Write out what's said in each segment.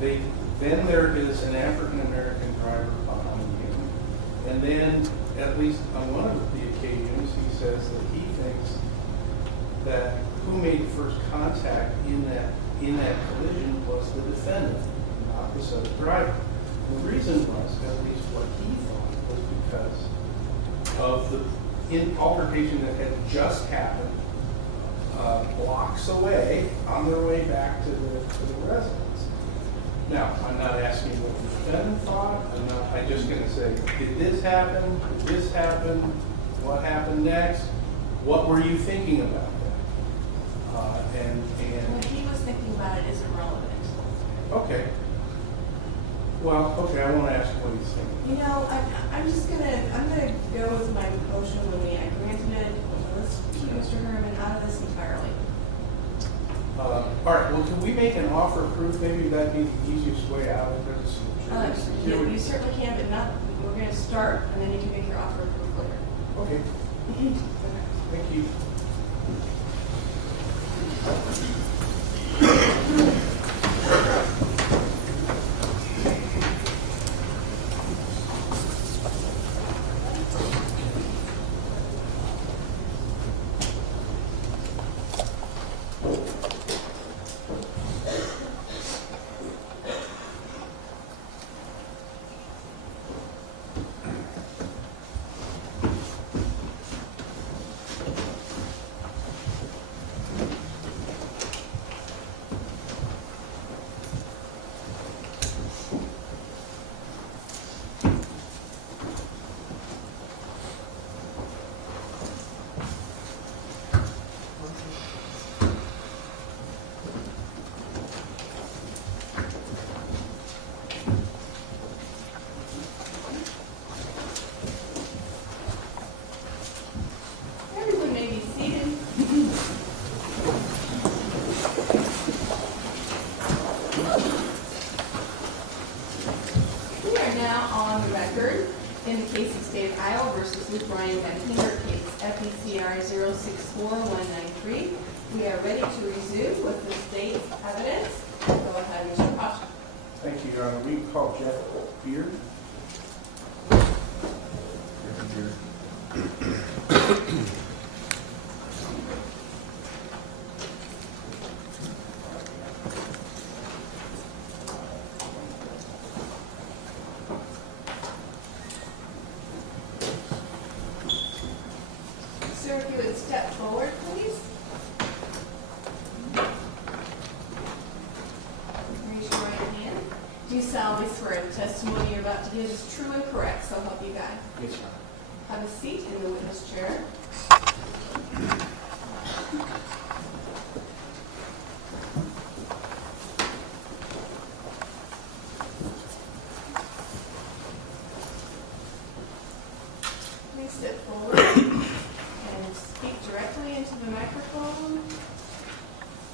Then there is an African-American driver behind him. And then, at least on one of the occasions, he says that he thinks that who made first contact in that collision was the defendant, not this other driver. The reason was, at least what he thought, was because of the altercation that had just happened blocks away on their way back to the residence. Now, I'm not asking what the defendant thought. I'm just going to say, did this happen? Did this happen? What happened next? What were you thinking about that? What he was thinking about it is irrelevant. Okay. Well, okay, I won't ask what he's thinking. You know, I'm gonna go with my motion when I granted it. Let's keep Mr. Herman out of this entirely. All right, well, can we make an offer of proof? Maybe that'd be the easiest way out of this. You certainly can, but not. We're going to start, and then you can make your offer of proof later. Okay. Thank you. VanHemert case FECR 064193. We are ready to resume with the state's evidence. Go ahead, Mr. Posh. Thank you, Your Honor. We can call Jeff Beard. Sir, if you would step forward, please. Raise your right hand. Do you solemnly swear the testimony you're about to give is true and correct, so help you God? Yes, Your Honor. Have a seat in the witness chair. Please step forward and speak directly into the microphone.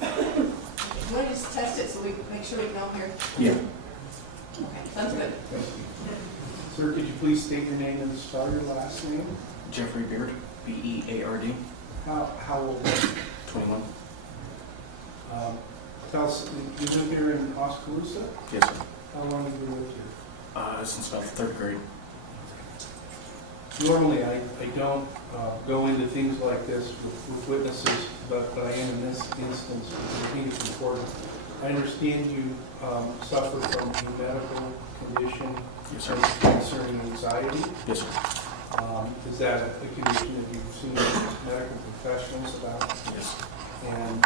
You want to just test it so we make sure we can all hear? Yeah. Okay, sounds good. Thank you. Sir, could you please state your name and spell your last name? Jeffrey Beard, B-E-A-R-D, How old are you? 21. Tell us, you live here in Oskaloosa? Yes, sir. How long have you lived here? Since about the 3rd grade. Normally, I don't go into things like this with witnesses, but I am in this instance because I think it's important. I understand you suffer from a medical condition. Yes, sir. Concerning anxiety. Yes, sir. Is that a condition that you've seen medical professionals about? Yes. And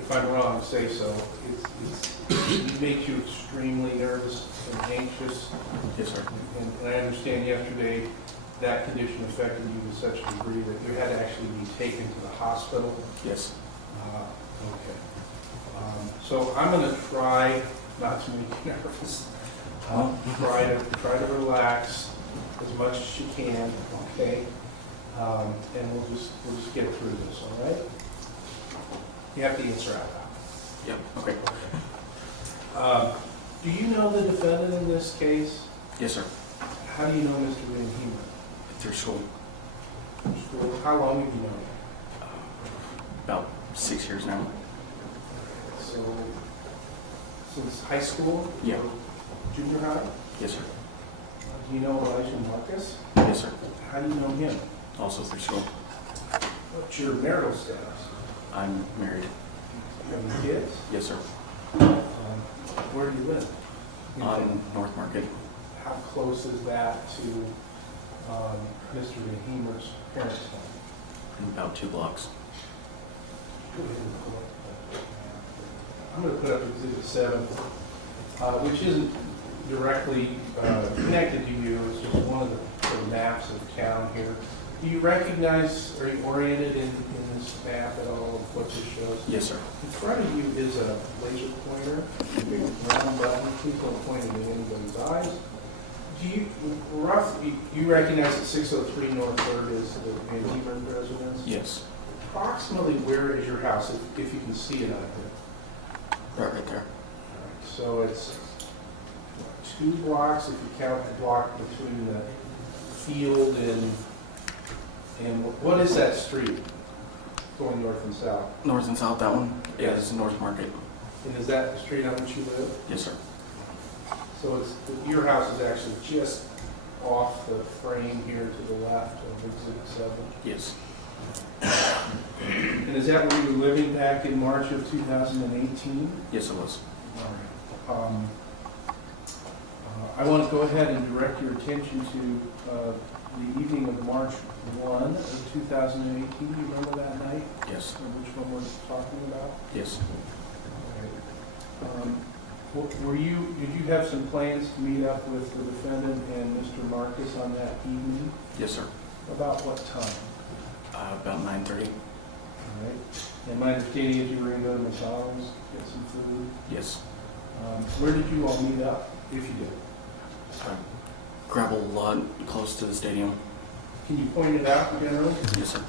if I'm wrong, say so. It makes you extremely nervous and anxious. Yes, sir. And I understand yesterday that condition affected you to such a degree that you had to actually be taken to the hospital. Yes. Okay. So I'm going to try not to make you nervous. Try to relax as much as you can, okay? And we'll just get through this, all right? You have to answer out loud. Yep. Okay. Do you know the defendant in this case? Yes, sir. How do you know Mr. VanHemert? Through school. From school? How long have you known him? About 6 years now. So since high school? Yeah. Or junior high? Yes, sir. Do you know Elijah Marcus? Yes, sir. How do you know him? Also through school. What's your marital status? I'm married. Do you have any kids? Yes, sir. Where do you live? On North Market. How close is that to Mr. VanHemert's parents' home? About 2 blocks. I'm going to put up Exhibit 7, which isn't directly connected to you. It's just one of the sort of maps of town here. Do you recognize, are you oriented in this map at all of what this shows? Yes, sir. In front of you is a laser pointer, a big round button. Please don't point it in anybody's eyes. Do you roughly, you recognize that 603 North 3rd is the VanHemert residence? Yes. Approximately where is your house, if you can see it out there? Right there. So it's 2 blocks, if you count the block between the field and what is that street going north and south? North and south, that one? Yeah, this is North Market. And is that the street on which you live? Yes, sir. So it's, your house is actually just off the frame here to the left of Exhibit 7. Yes. And is that where you were living back in March of 2018? Yes, it was. All right. I want to go ahead and direct your attention to the evening of March 1 of 2018. Do you remember that night? Yes. Or which one we're talking about? Yes. All right. Did you have some plans to meet up with the defendant and Mr. Marcus on that evening? Yes, sir. About what time? About 9:30. All right. And my understanding is you were going to go to McDonald's, get some food. Yes. Where did you all meet up, if you did? Gravel lot close to the stadium. Can you point it out generally? Yes, sir.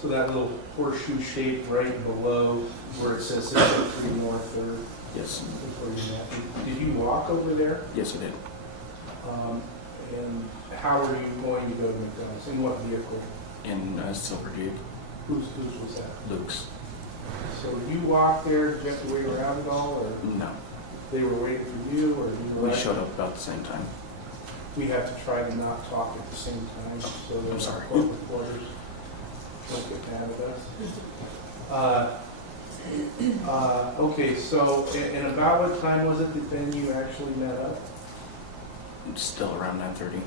So that little horseshoe shape right below where it says 603 North 3rd. Yes. is where you met. Did you walk over there? Yes, I did. And how were you going to go to McDonald's? In what vehicle? In Silver Jeep. Whose was that? Luke's. So you walked there, did you have to wait around at all, or No. they were waiting for you, or you were? We showed up about the same time. We have to try to not talk at the same time, so that I'm sorry. our court reporters don't get mad at us. Okay, so, and about what time was it that then you actually met up? Still around 9:30. You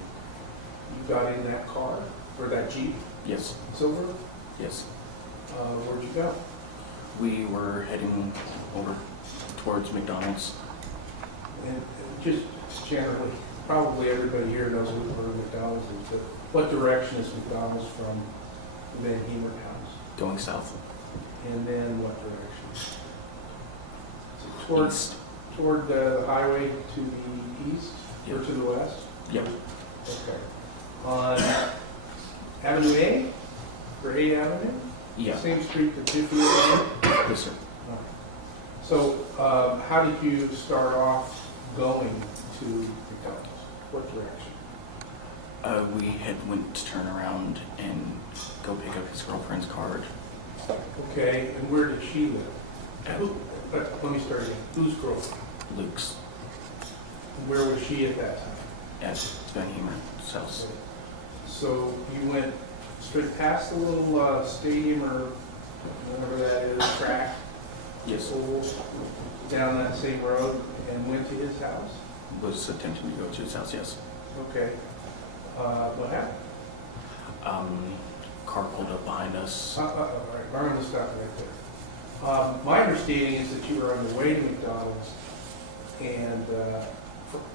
got in that car, or that Jeep, Yes. silver? Yes. Where'd you go? We were heading over towards McDonald's. And just generally, probably everybody here knows where McDonald's is, but what direction is McDonald's from the VanHemert house? Going south. And then what direction? Is it East. toward the highway to the east or Yep. to the west? Yep. Okay. On Avenue A or 8th Avenue? Yeah. Same street that Jiffy is on? Yes, sir. So how did you start off going to McDonald's? What direction? We had went to turn around and go pick up his girlfriend's card. Okay, and where did she live? Let me start again. Whose girlfriend? Luke's. Where was she at that time? At VanHemert's house. So you went straight past the little stadium or whatever that is, track, Yes. down that same road and went to his house? Was attempting to go to his house, yes. Okay. What happened? Car pulled up behind us. All right, I'm going to stop right there. My understanding is that you were on the way to McDonald's and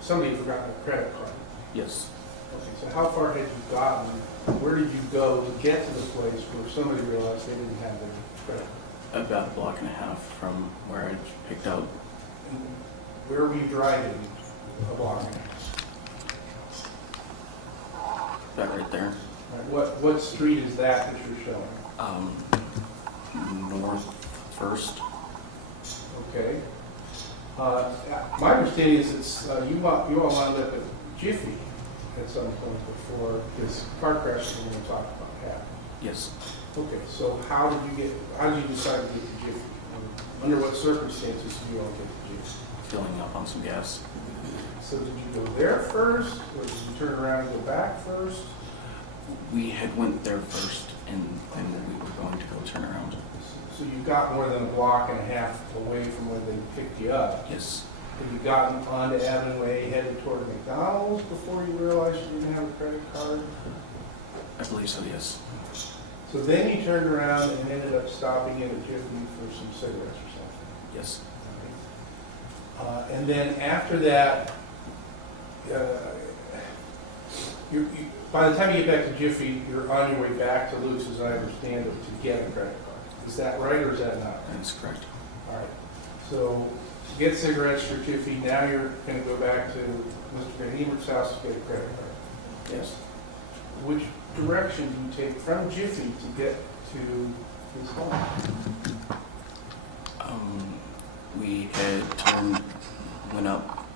somebody had forgotten a credit card. Yes. Okay, so how far had you gotten? Where did you go to get to the place where somebody realized they didn't have their credit card? About a block and a half from where I picked up. And where were you driving a block? That right there. All right, what street is that you're showing? North First. Okay. My understanding is it's, you all wound up at Jiffy at some point before this car crash that we're going to talk about happened. Yes. Okay, so how did you decide to get to Jiffy? Under what circumstances did you all get to Jiffy? Filling up on some gas. So did you go there first, or did you turn around and go back first? We had went there first, and then we were going to go turn around. So you got more than a block and a half away from where they picked you up. Yes, Had you gotten onto Avenue A headed toward McDonald's before you realized you didn't have a credit card? I believe so, yes. So then you turned around and ended up stopping in a Jiffy for some cigarettes or something. Yes. And then after that, by the time you get back to Jiffy, you're on your way back to Luke's, as I understand it, to get a credit card. Is that right, or is that not right? That is correct. All right. So get cigarettes for Jiffy. Now you're going to go back to Mr. VanHemert's house to get a credit card. Yes. Which direction do you take from Jiffy to get to his home? We had went up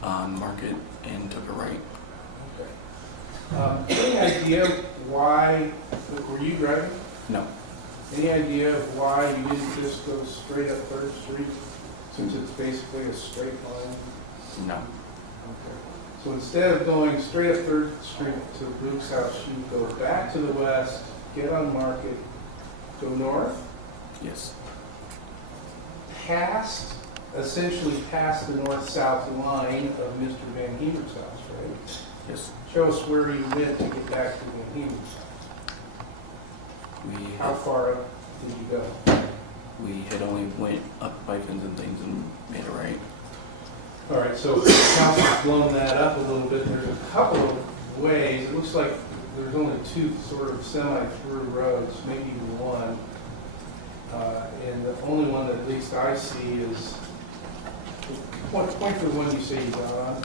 on Market and took a right. Okay. Any idea why, were you driving? No, Any idea of why you didn't just go straight up 3rd Street, since it's basically a straight line? no. Okay. So instead of going straight up 3rd Street to Luke's house, you go back to the west, get on Market, go north, Yes. essentially past the north-south line of Mr. VanHemert's house, right? Yes. Show us where you went to get back to VanHemert's house. How far up did you go? We had only went up by Fins and things and made a right. All right, so council's blown that up a little bit. There's a couple of ways. It looks like there's only 2 sort of semi-through roads, maybe even one. And the only one that at least I see is, point to the one you say you got on.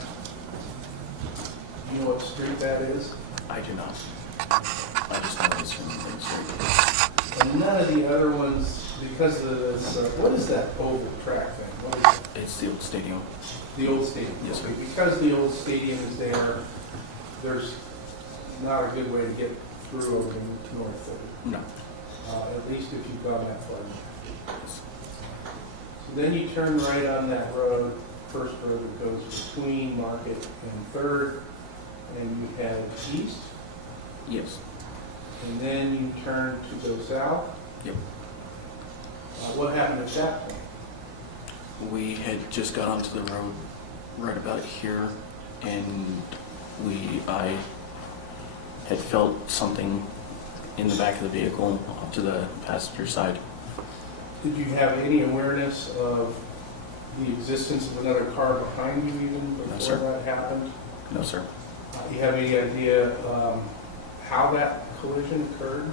You know what street that is? I do not. I just know it's from Fins Street. And none of the other ones, because of this, what is that oval track thing? What is it? It's the old stadium. The old stadium. Yes, sir. Okay, because the old stadium is there, there's not a good way to get through over to North Third. No. At least if you've gone that far. Yes. So then you turn right on that road, first road that goes between Market and Third, and you head east, Yes. and then you turn to go south. Yep. What happened at that point? We had just got onto the road right about here, and I had felt something in the back of the vehicle up to the passenger side. Did you have any awareness of the existence of another car behind you even No, before sir. that happened? No, sir. You have any idea how that collision occurred?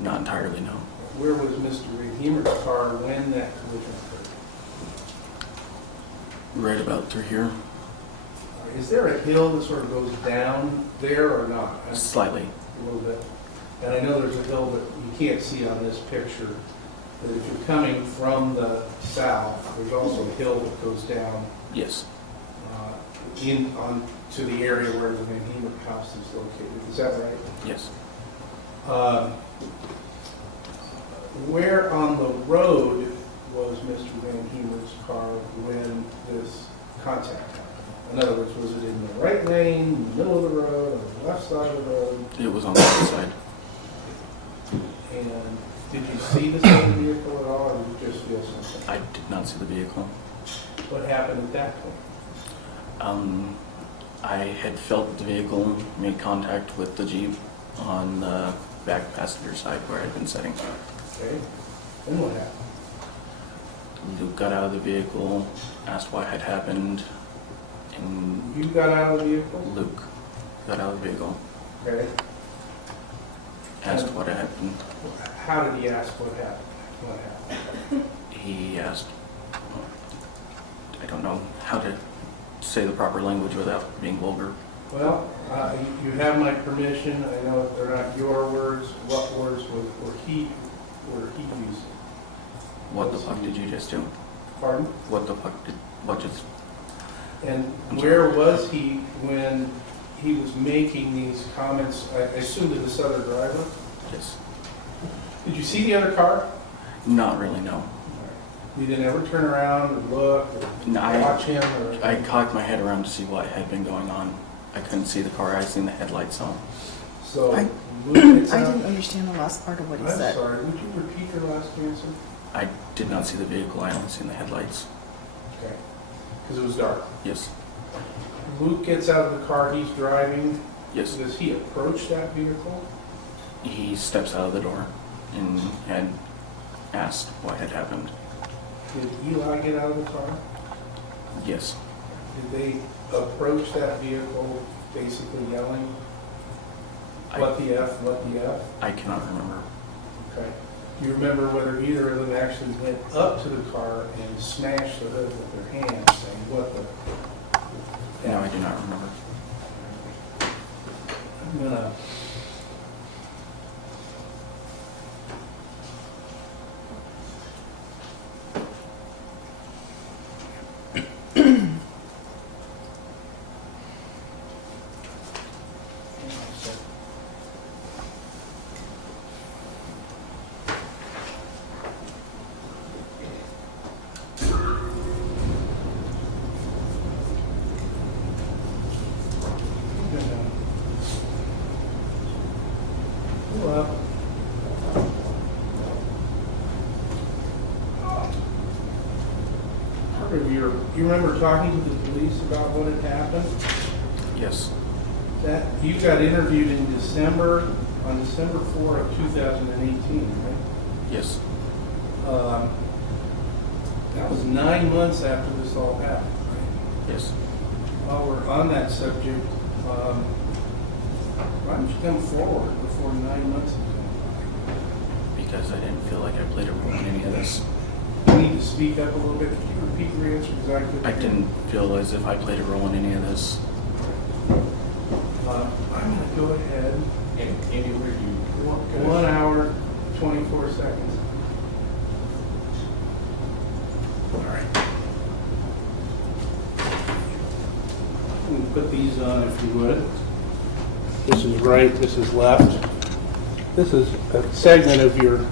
Not entirely, no. Where was Mr. VanHemert's car when that collision occurred? Right about through here, Is there a hill that sort of goes down there or not? slightly. A little bit. And I know there's a hill that you can't see on this picture, but if you're coming from the south, there's also a hill that goes down Yes. to the area where the VanHemert house is located. Is that right? Yes. Where on the road was Mr. VanHemert's car when this contact happened? In other words, was it in the right lane, in the middle of the road, on the left side of the road? It was on the other side. And did you see this other vehicle at all, or did you just feel something? I did not see the vehicle. What happened at that point? I had felt the vehicle make contact with the Jeep on the back passenger side where I'd been sitting. Okay, then what happened? Luke got out of the vehicle, asked what had happened, and You got out of the vehicle? Luke got out of the vehicle, Okay. asked what had happened. How did he ask what happened? What happened? He asked, I don't know how to say the proper language without being vulgar. Well, you have my permission. I know they're not your words. What words were he using? What the fuck did you just do? Pardon? What the fuck did, what just, And where was he when he was making these comments? I assume to this other driver. yes. Did you see the other car? Not really, no. You didn't ever turn around and look or No, watch him or? I cocked my head around to see what had been going on. I couldn't see the car. I seen the headlights on. So, I Luke gets I out. didn't understand the last part of what he I'm said. sorry, would you repeat your last answer? I did not see the vehicle. I only seen the headlights. Okay. Because it was dark. Yes. Luke gets out of the car he's driving. Yes. Does he approach that vehicle? He steps out of the door and had asked what had happened. Did Eli get out of the car? Yes. Did they approach that vehicle basically yelling, what the F, what the F? I cannot remember. Okay. Do you remember whether either of them actually went up to the car and smashed the hood with their hands, saying, what the? No, I do not remember. I'm gonna. Well, part of your, you remember talking to the police about what had happened? Yes. That, you got interviewed in December, on December 4 of 2018, right? Yes. That was 9 months after this all happened, right? Yes. While we're on that subject, why don't you come forward before 9 months is Because I didn't feel like I played a role in any of this. up? You need to speak up a little bit. Can you repeat your answer? Because I couldn't I hear. didn't feel as if I played a role in any of this. I'm going to go ahead. And anywhere you 1 hour, 24 seconds. All right. I'm going to put these on if you would. This is right, this is left. This is a segment of your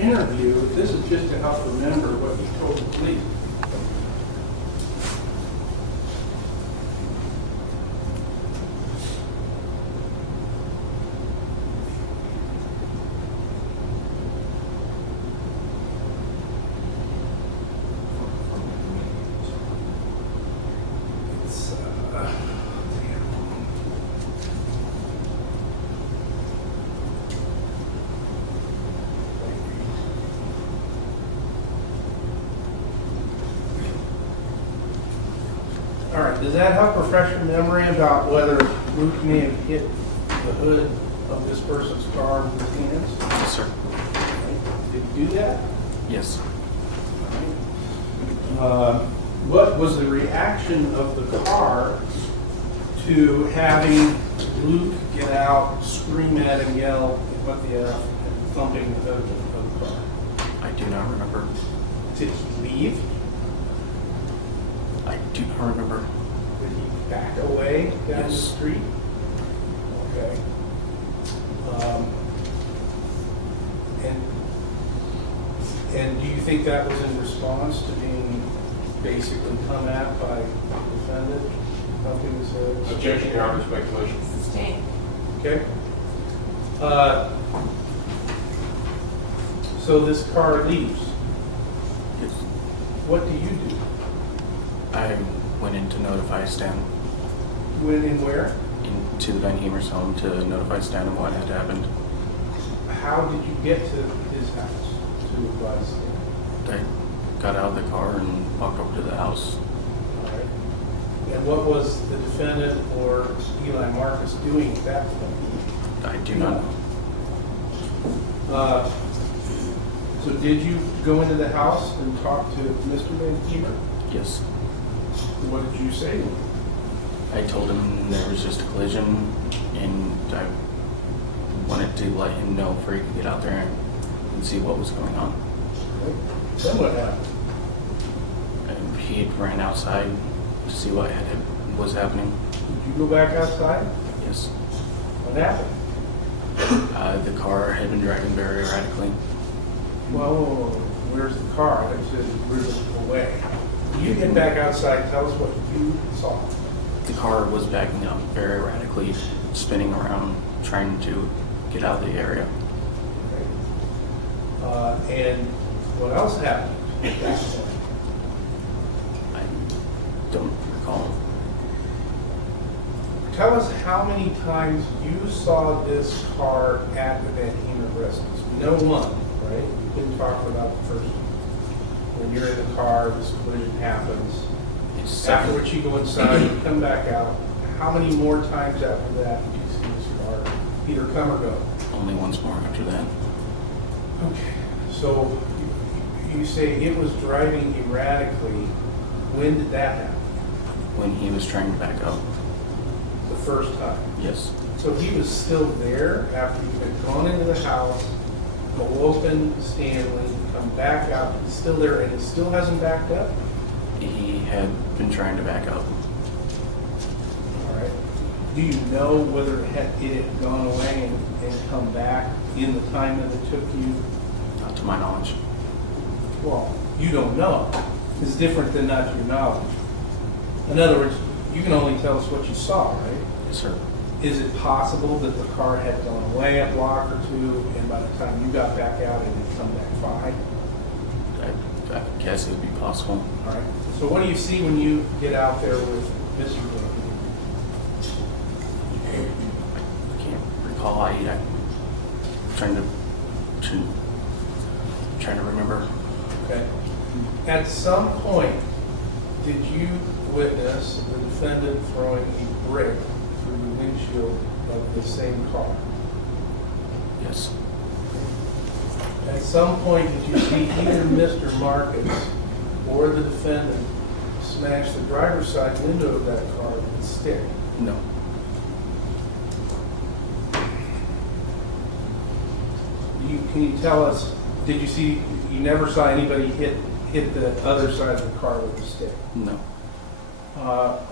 interview. This is just to help remember what you told the police. It's, All right, does that help refresh your memory about whether Luke may have hit the hood of this person's car with his hands? Yes, sir. Did he do that? Yes. What was the reaction of the car to having Luke get out, scream at him, yell, what the F, and thumping the hood of the car? I do not remember. Did he leave? I do not remember. Did he back away down the Yes. street? Okay. And do you think that was in response to being basically come at by the defendant, thumping his head? objection, Your Honor, respect motion. Sustained. Okay. So this car leaves. Yes. What do you do? I went in to notify Stan, When and where? into the VanHemert's home to notify Stan of what had happened. How did you get to his house to advise him? I got out of the car and walked over to the house. All right. And what was the defendant or Eli Marcus doing at that point? I do not know. So did you go into the house and talk to Mr. VanHemert? Yes. What did you say to him? I told him there was just a collision and I wanted to let him know before he could get out there and see what was going on. Then what happened? And he ran outside to see what was happening. Did you go back outside? Yes. What happened? The car had been driving very erratically. Well, where's the car? And it says really away. You get back outside, tell us what you saw. The car was backing up very erratically, spinning around, trying to get out of the area. Okay. And what else happened at that point? I don't recall. Tell us how many times you saw this car at the VanHemert residence. We know one, right? We didn't talk about the first one. When you're in the car, this collision happens. It's Afterwards, you go inside, you come back out. How many more times after that did you see this car either come or go? only once more after that. Okay, so you say it was driving erratically. When did that happen? When he was trying to back up. The first time? Yes. So he was still there after you had gone into the house, go open Stanley, come back out, he's still there and he still hasn't backed up? He had been trying to back up. All right. Do you know whether it had gone away and come back in the time that it took you? Not to my knowledge. Well, you don't know. It's different than not to your knowledge. In other words, you can only tell us what you saw, right? Yes, sir. Is it possible that the car had gone away a block or two, and by the time you got back out, it had come back by? I guess it would be possible. All right. So what do you see when you get out there with Mr. Van? I can't recall. I'm trying to remember. Okay. At some point, did you witness the defendant throwing a brick through the windshield of the same car? Yes. At some point, did you see either Mr. Marcus or the defendant smash the driver's side window of that car with a stick? No. Can you tell us, did you see, you never saw anybody hit the other side of the car with a stick? No.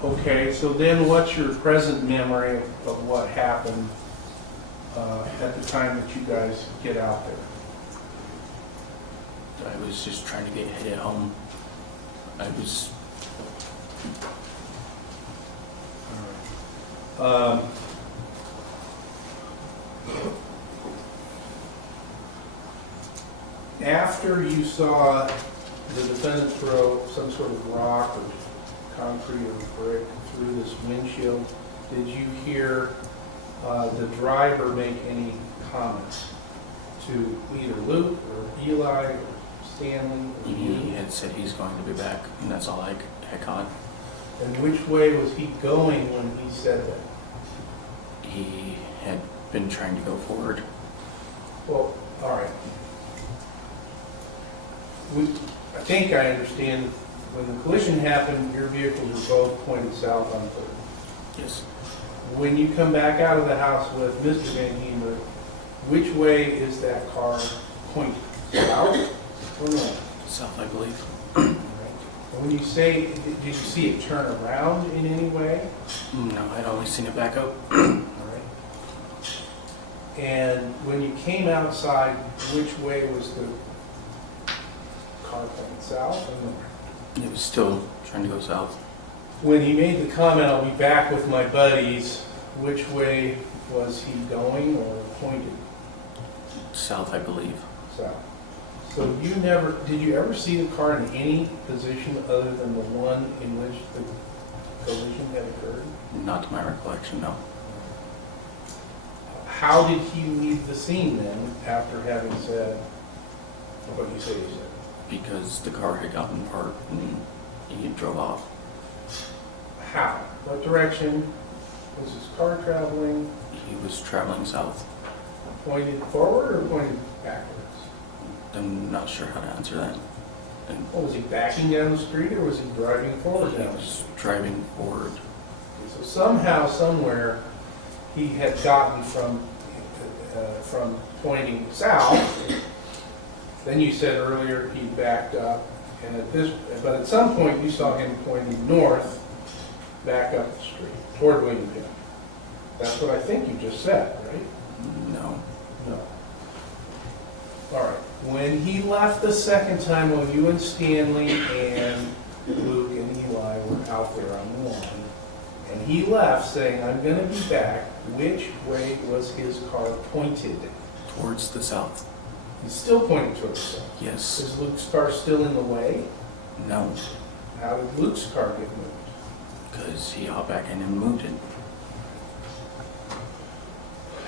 Okay, so then what's your present memory of what happened at the time that you guys get out there? I was just trying to get headed home. I was. After you saw the defendant throw some sort of rock or concrete or brick through this windshield, did you hear the driver make any comments to either Luke or Eli or Stanley or He you? had said he's going to be back, and that's all I had caught. And which way was he going when he said that? He had been trying to go forward. Well, all right. I think I understand when the collision happened, your vehicles were both pointed south on 3rd. Yes. When you come back out of the house with Mr. VanHemert, which way is that car pointed? South or north? South, I believe. And when you say, did you see it turn around in any way? No, I'd only seen it back up. All right. And when you came outside, which way was the car pointed, south or north? It was still trying to go south. When he made the comment, I'll be back with my buddies, which way was he going or pointed? South, I believe. South. So did you ever see the car in any position other than the one in which the collision had occurred? Not to my recollection, no. How did he leave the scene then after having said what you say he said? Because the car had gotten parked and he drove off. How? What direction was his car traveling? He was traveling south. Pointed forward or pointed backwards? I'm not sure how to answer that. And Well, was he backing down the street or was he driving forward he down the was street? driving forward. So somehow, somewhere, he had gotten from pointing south. Then you said earlier he backed up, and but at some point you saw him pointing north, back up the street toward William Penn. That's what I think you just said, right? No. No. All right. When he left the second time, when you and Stanley and Luke and Eli were out there on the lawn, and he left saying, "I'm gonna be back," which way was his car pointed? Towards the south. He's still pointing toward the south. Yes. Is Luke's car still in the way? No. How did Luke's car get moved? Because he hopped back in and moved it.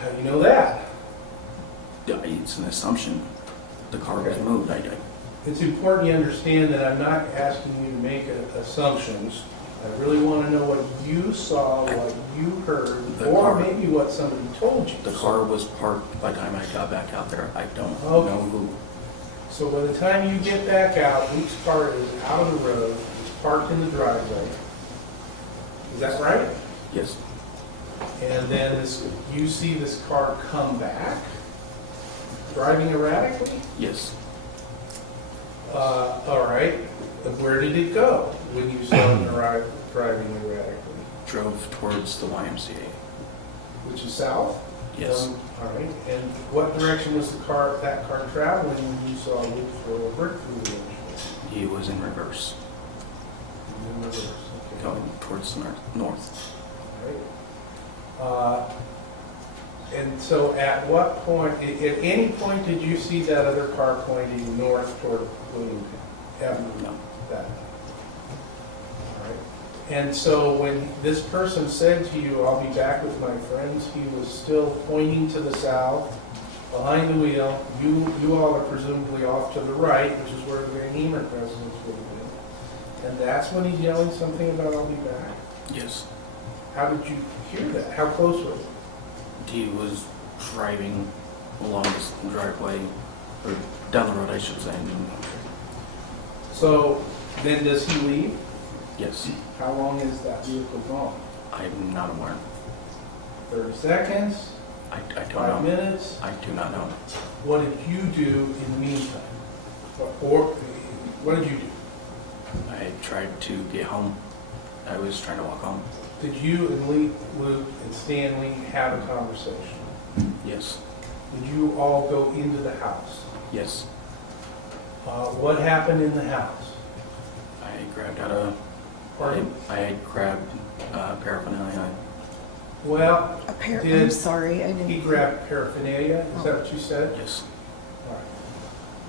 How do you know that? It's an assumption. The car was Okay. moved. It's important you understand that I'm not asking you to make assumptions. I really want to know what you saw, what you heard, The or car. maybe what somebody told you. The car was parked by the time I got back out there. I don't Okay. know who. So by the time you get back out, Luke's car is out of the road, it's parked in the driveway. Is that right? Yes. And then you see this car come back, driving erratically? Yes. All right. Where did it go when you saw it driving erratically? Drove towards the YMCA. Which is south? Yes. All right. And what direction was that car traveling when you saw Luke throw a brick through the windshield? He was in reverse, In reverse. Okay. going towards the north. All right. And so at what point, at any point did you see that other car pointing north toward William Avenue? No. That. All right. And so when this person said to you, "I'll be back with my friends," he was still pointing to the south, behind the wheel. You all are presumably off to the right, which is where the VanHemert residence would have been. And that's when he's yelling something about, "I'll be back." Yes. How did you hear that? How close was it? He was driving along this driveway, or down the road, I should say. So then does he leave? Yes. How long is that vehicle gone? I'm not aware. 30 seconds? I don't 5 know. minutes? I do not know. What did you do in the meantime? Or what did you do? I tried to get home. I was trying to walk home. Did you and Luke and Stanley have a conversation? Yes. Did you all go into the house? Yes. What happened in the house? I grabbed out a... Pardon? I had grabbed paraphernalia. Well, I'm did sorry, I didn't. he grab paraphernalia? Is that what you said? Yes.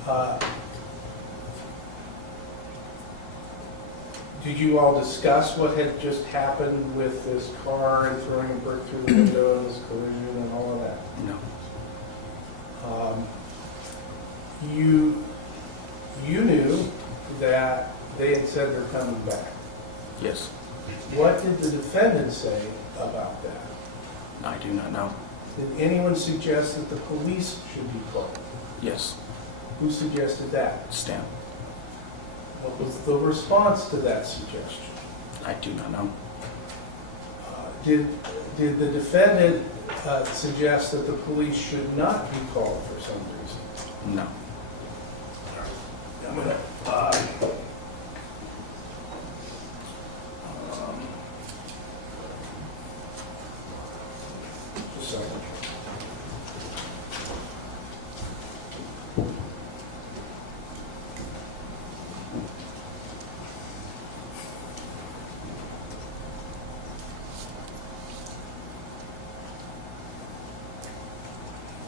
All right. Did you all discuss what had just happened with this car and throwing a brick through the window and this collision and all of that? No. You knew that they had said they're coming back. Yes. What did the defendant say about that? I do not know. Did anyone suggest that the police should be called? Yes. Who suggested that? Stamp. What was the response to that suggestion? I do not know. Did the defendant suggest that the police should not be called for some reason? No. I'm gonna, just a second.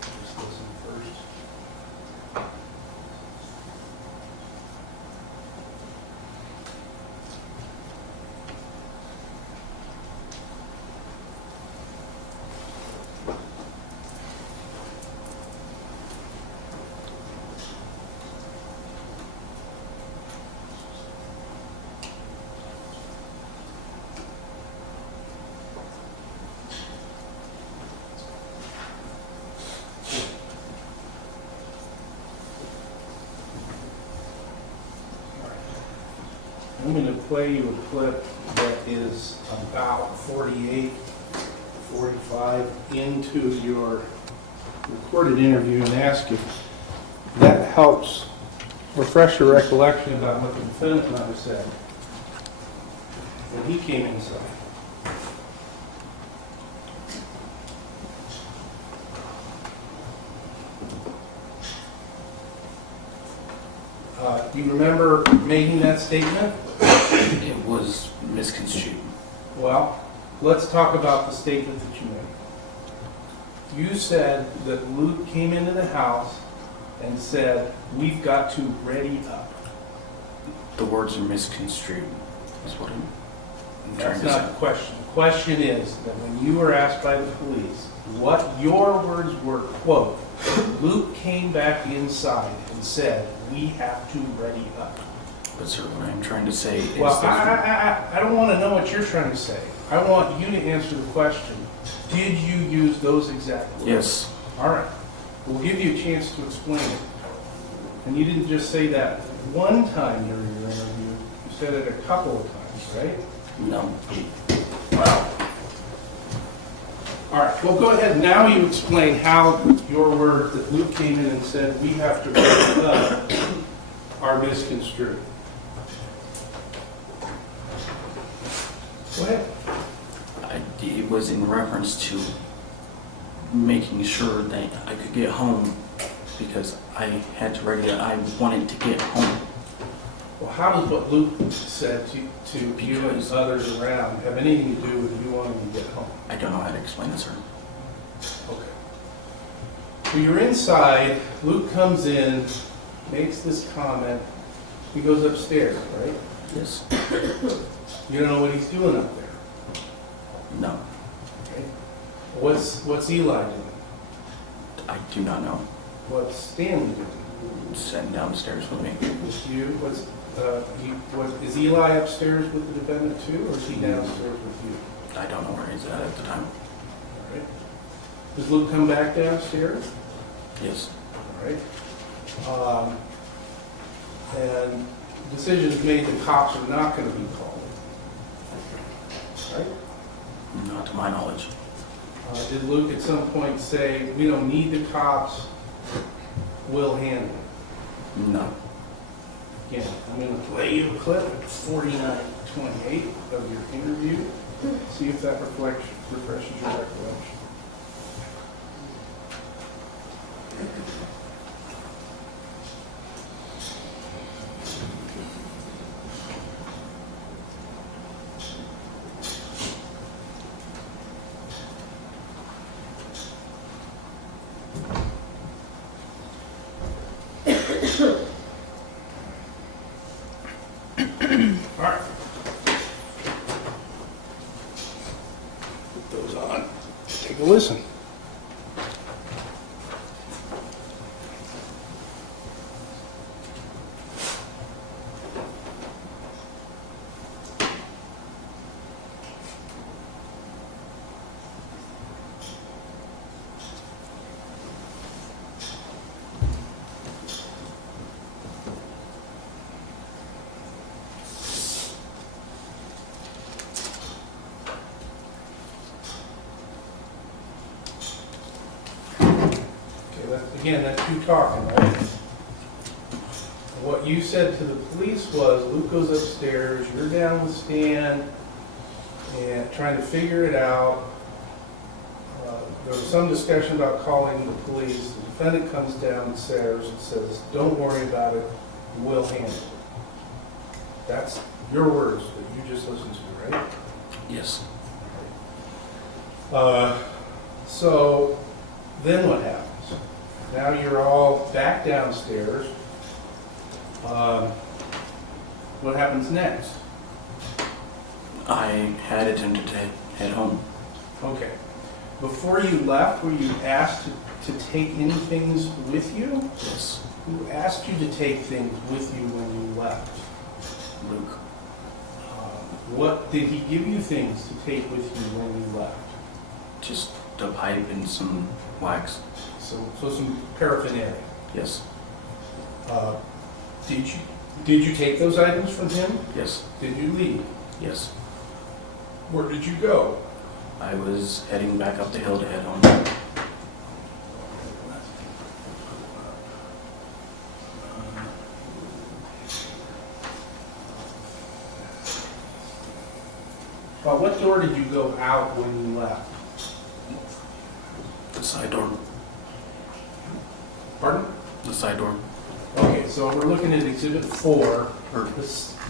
Just listen first. I'm going to play you a clip that is about 48, 45 into your recorded interview and ask if that helps refresh your recollection about what the defendant and I said when he came inside. Do you remember making that statement? It was misconstrued. Well, let's talk about the statement that you made. You said that Luke came into the house and said, "We've got to ready up." The words are misconstrued, is what I'm trying That's to not say. the question. The question is that when you were asked by the police what your words were, quote, Luke came back inside and said, "We have to ready up." But sir, what I'm trying to say is Well, that I don't want to know what you're trying to say. I want you to answer the question. Did you use those exact words? yes, All right. We'll give you a chance to explain it. And you didn't just say that one time during your interview. You said it a couple of times, right? no, Wow. All right. Well, go ahead. Now you explain how your words that Luke came in and said, "We have to wrap it up," are misconstrued. Go ahead. it was in reference to making sure that I could get home because I had to ready it. I wanted to get home. Well, how does what Luke said to you and Because- others around have anything to do with you wanting to get home? I don't know how to explain it, sir. Okay. So you're inside, Luke comes in, makes this comment, he goes upstairs, right? Yes, You don't know what he's doing up there. no, Okay. What's Eli doing? I do not know. What's Stanley doing? Sitting downstairs with me. With you? Is Eli upstairs with the defendant too, or is he downstairs with you? I don't know where he's at the time. All right. Does Luke come back downstairs? Yes, All right. And decision is made the cops are not going to be called. Right? not to my knowledge. Did Luke at some point say, "We don't need the cops, we'll handle it"? No. Again, I'm going to play you a clip at 49:28 of your interview. See if that refreshes your recollection. All right. Put those on. Take a listen. Again, that's you talking, right? What you said to the police was, Luke goes upstairs, you're down with Stan, and trying to figure it out. There was some discussion about calling the police. The defendant comes downstairs and says, "Don't worry about it, we'll handle it." That's your words that you just listened to, right? Yes. So then what happens? Now you're all back downstairs. What happens next? I had attempted to head home. Okay. Before you left, were you asked to take anything with you? Yes, Who asked you to take things with you when you left? Luke. What did he give you things to take with you when you left? Just a pipe and some wax. So some paraphernalia. Yes, Did you take those items from him? yes, Did you leave? yes. Where did you go? I was heading back up the hill to head home. What door did you go out when you left? The side door. Pardon? The side door. Okay, so we're looking at exhibit 4. Or,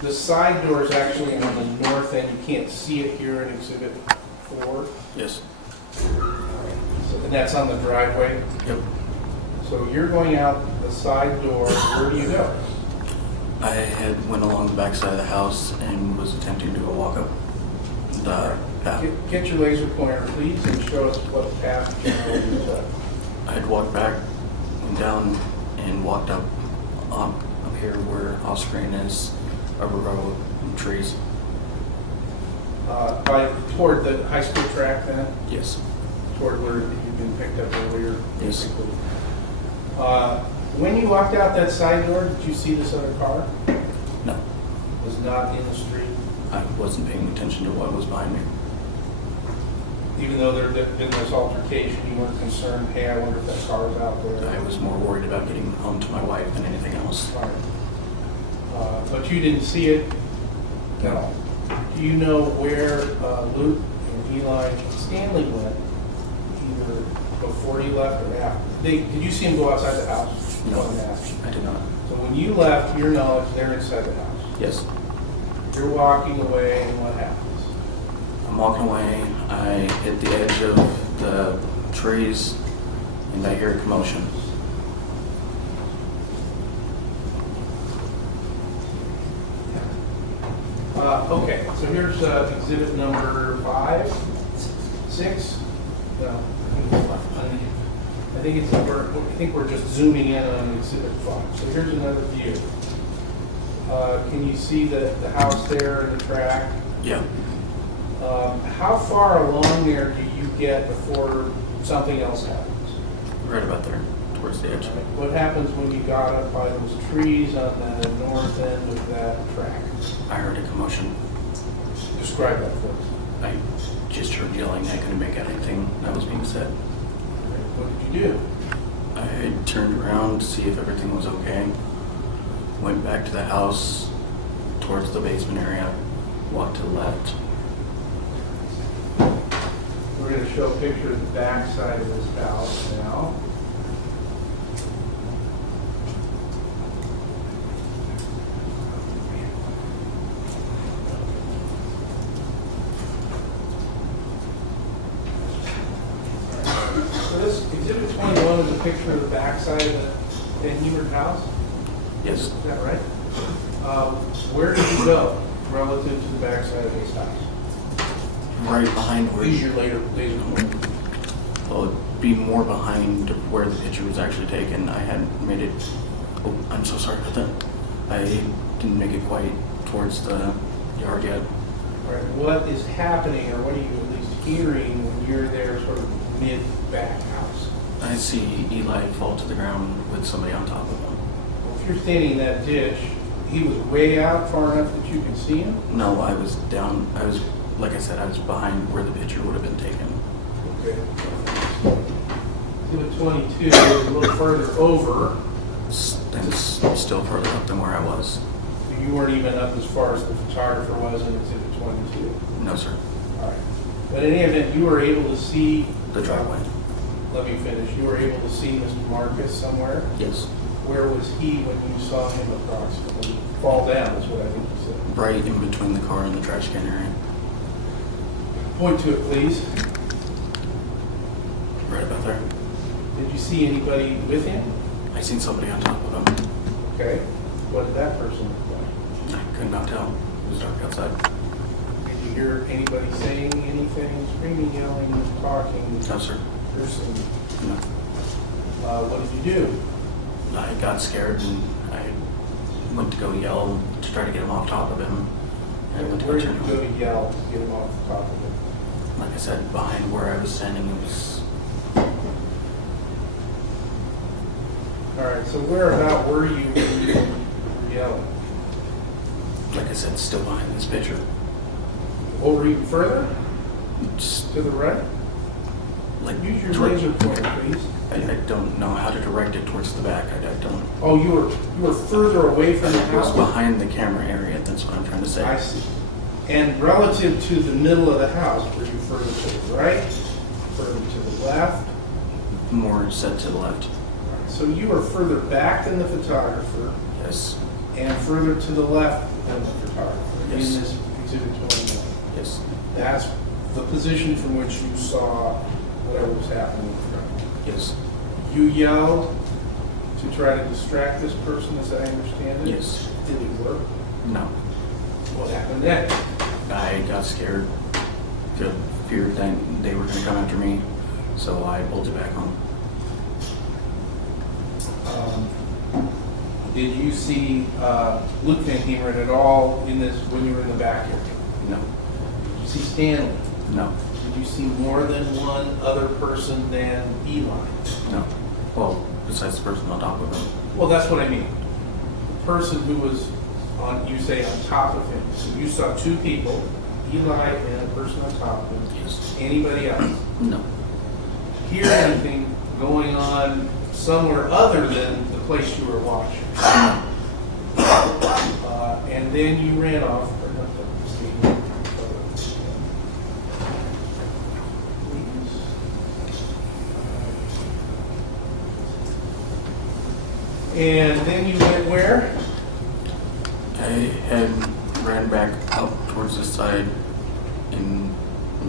The side door is actually on the north end. You can't see it here in exhibit 4. yes, And that's on the driveway. yep. So you're going out the side door. Where do you go? I had went along the back side of the house and was attempting to go walk up the path. Get your laser pointer, please, and show us what path generally you took. I had walked back and down and walked up here where off-screen is a row of trees. Toward the high school track then? Yes, Toward where you've been picked up earlier? Yes. basically. When you walked out that side door, did you see this other car? no, It was not in the street, I wasn't paying attention to what was behind me. even though there had been this altercation, you weren't concerned, hey, I wonder if that car was out there? I was more worried about getting home to my wife than anything else. All right. But you didn't see it at all? Do you know where Luke and Eli and Stanley went, either before you left or after? Did you see them go outside the house? No, Before and after? I did not. So when you left, to your knowledge, they're inside the house. Yes, You're walking away, and what happens? I'm walking away, I hit the edge of the trees, and I hear a commotion. Okay, so here's exhibit number 5, 6. No, I think we're just zooming in on exhibit 5. So here's another view. Can you see the house there and the track? Yeah, How far along there do you get before something else happens? right about there, towards the edge. What happens when you got up by those trees on the north end of that track? I heard a commotion. Describe that for us. I just heard yelling. I couldn't make out anything that was being said. What did you do? I turned around to see if everything was okay. Went back to the house towards the basement area. Walked to the left. We're going to show a picture of the back side of this house now. So this exhibit 21 is a picture of the back side of the VanHemert house? Yes, Is that right? Where did you go relative to the back side of this house? right behind where Use your laser pointer. well, it'd be more behind where the picture was actually taken. I hadn't made it. Oh, I'm so sorry about that. I didn't make it quite towards the yard yet. All right, what is happening, or what are you at least hearing when you're there sort of mid-back house? I see Eli fall to the ground with somebody on top of him. Well, if you're standing in that ditch, he was way out far enough that you could see him? No, I was down. I was, like I said, I was behind where the picture would have been taken. Okay. Exhibit 22 is a little further over. And it's still further up than where I was. So you weren't even up as far as the photographer was in exhibit 22. No, sir. All right. But in any event, you were able to see... The driveway. Let me finish. You were able to see Mr. Marcus somewhere? Yes. Where was he when you saw him approximately? Fall down is what I think you said. Right in between the car and the trash can area. Point to it, please. Right about there. Did you see anybody with him? I seen somebody on top of him. Okay. What did that person look like? I could not tell. It was dark outside. Did you hear anybody saying anything, screaming, yelling, talking, No, sir. cursing? No. What did you do? I got scared and I went to go yell to try to get him off top of him. And I went to Where go did turn you go him. to yell to get him off the top of it? Like I said, behind where I was standing, it was All right, so where about were you when you were yelling? like I said, still behind this picture. Over even further? Just To the right? like Use your toward- laser pointer, please. I don't know how to direct it towards the back. I don't. Oh, you were further away from the It was house? behind the camera area. That's what I'm trying to say. I see. And relative to the middle of the house, were you further to the right, further to the left? More set to the left. So you were further back than the photographer, Yes. And further to the left of the photographer in Yes. this exhibit 21. Yes. That's the position from which you saw whatever was happening. Yes. You yelled to try to distract this person, as I understand it? Yes. Did it work? No. What happened next? I got scared, feared that they were going to come after me, so I bolted back home. Did you see Luke VanHemert at all in this when you were in the back area? No. Did you see Stanley? No. Did you see more than one other person than Eli? No. Well, besides the person on top of him. Well, that's what I mean. The person who was on, you say, on top of him. So you saw two people, Eli and a person on top of him. Yes. Anybody else? No. Hear anything going on somewhere other than the place you were watching? And then you ran off. And then you went where? I had ran back up towards this side and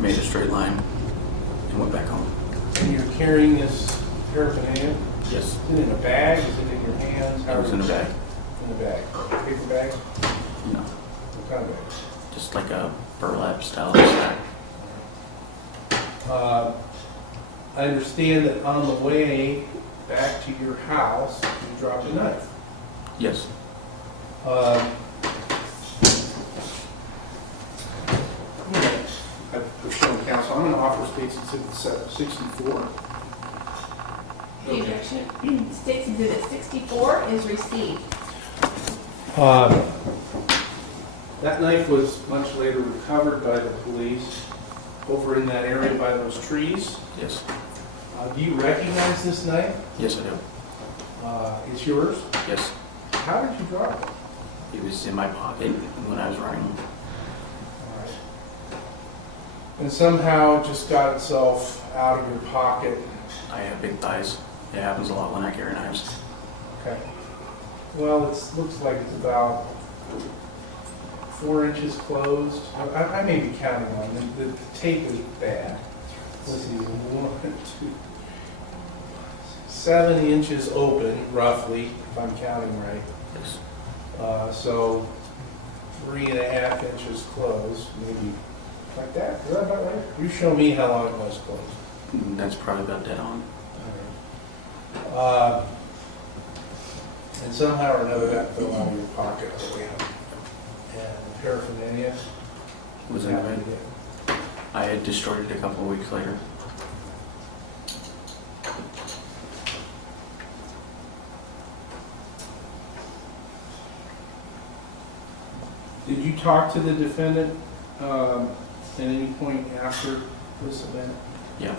made a straight line and went back home. And you're carrying this paraphernalia? Yes. Is it in a bag? Is it in your hands? It was in a bag. In a bag. Paper bag? No. What kind of bag? Just like a burlap style sack. I understand that on the way back to your house, you dropped a knife. Yes. I've shown counsel, I'm going to offer State's Exhibit 64. The objection, State's Exhibit 64 is received. That knife was much later recovered by the police over in that area by those trees. Yes. Do you recognize this knife? Yes, I do. It's yours? Yes. How did you drop it? It was in my pocket when I was running. All right. And somehow it just got itself out of your pocket. I have big thighs. It happens a lot when I carry knives. Okay. Well, it looks like it's about 4 inches closed. I may be counting on it. The tape is bad. Let's see, 1, 2, 7 inches open, roughly, if I'm counting right. Yes. So 3.5 inches closed, maybe like that. Is that about right? You show me how long it was closed. That's probably about dead on. And somehow or another that fell out of your pocket. And paraphernalia Was in it. I had destroyed it a couple of weeks later. Did you talk to the defendant at any point after this event? Yeah.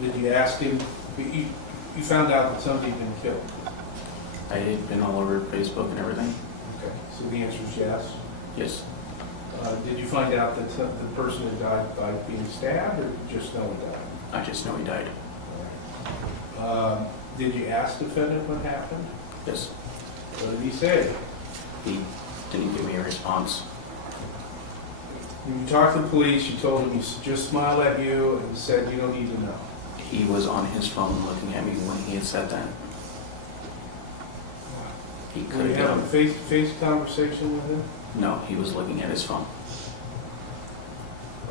Did you ask him, you found out that somebody had been killed? I had been all over Facebook and everything. Okay, so the answer is yes. Yes. Did you find out that the person had died by being stabbed, or just no one died? I just know he died. Did you ask the defendant what happened? Yes. What did he say? He didn't give me a response. When you talked to the police, you told him he just smiled at you and said you don't need to know. He was on his phone looking at me when he had said that. He Were could you have having a done. face-to-face conversation with him? No, he was looking at his phone.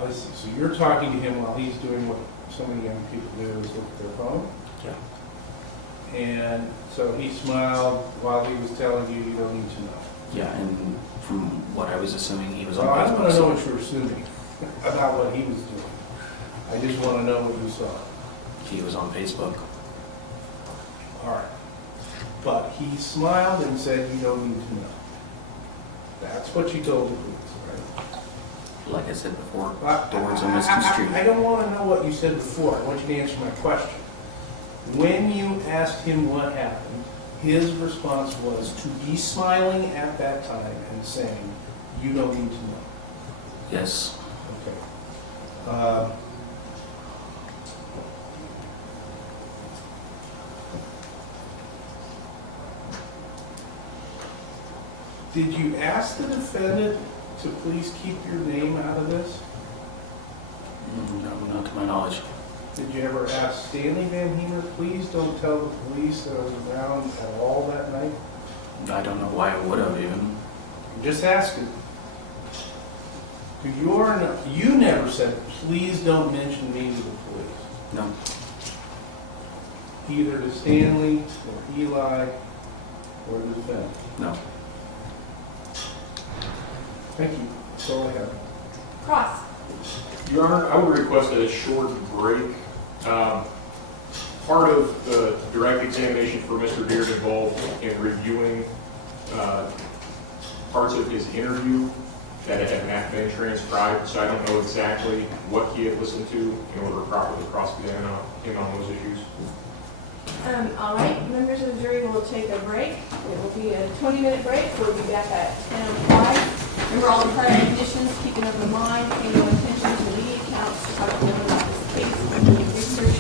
I see. So you're talking to him while he's doing what so many young people do, is look at their phone? Yeah. And so he smiled while he was telling you you don't need to know. Yeah, and from what I was assuming, he was on Well, I don't Facebook. want to know what you're assuming about what he was doing. I just want to know what you saw. He was on Facebook. All right. But he smiled and said you don't need to know. That's what you told the police, right? Like I said before, I- the words are I misconstrued. don't want to know what you said before. I want you to answer my question. When you asked him what happened, his response was to be smiling at that time and saying, you don't need to know. Yes. Okay. Did you ask the defendant to please keep your name out of this? No, not to my knowledge. Did you ever ask Stanley VanHemert, please don't tell the police that I was around at all that night? I don't know why I would have even. I'm just asking. You never said, please don't mention me to the police. No. Either to Stanley or Eli or the defendant. No. Thank you. That's all I have. Cross. Your Honor, I would request a short break. Part of the direct examination for Mr. Beard involved in reviewing parts of his interview that had not been transcribed, so I don't know exactly what he had listened to in order to properly cross-examine him on those issues. All right, members of the jury will take a break. It will be a 20-minute break. We'll be back at 10:05. Remember all the prior conditions, keeping open mind, paying no attention to media accounts, talking about this case, research,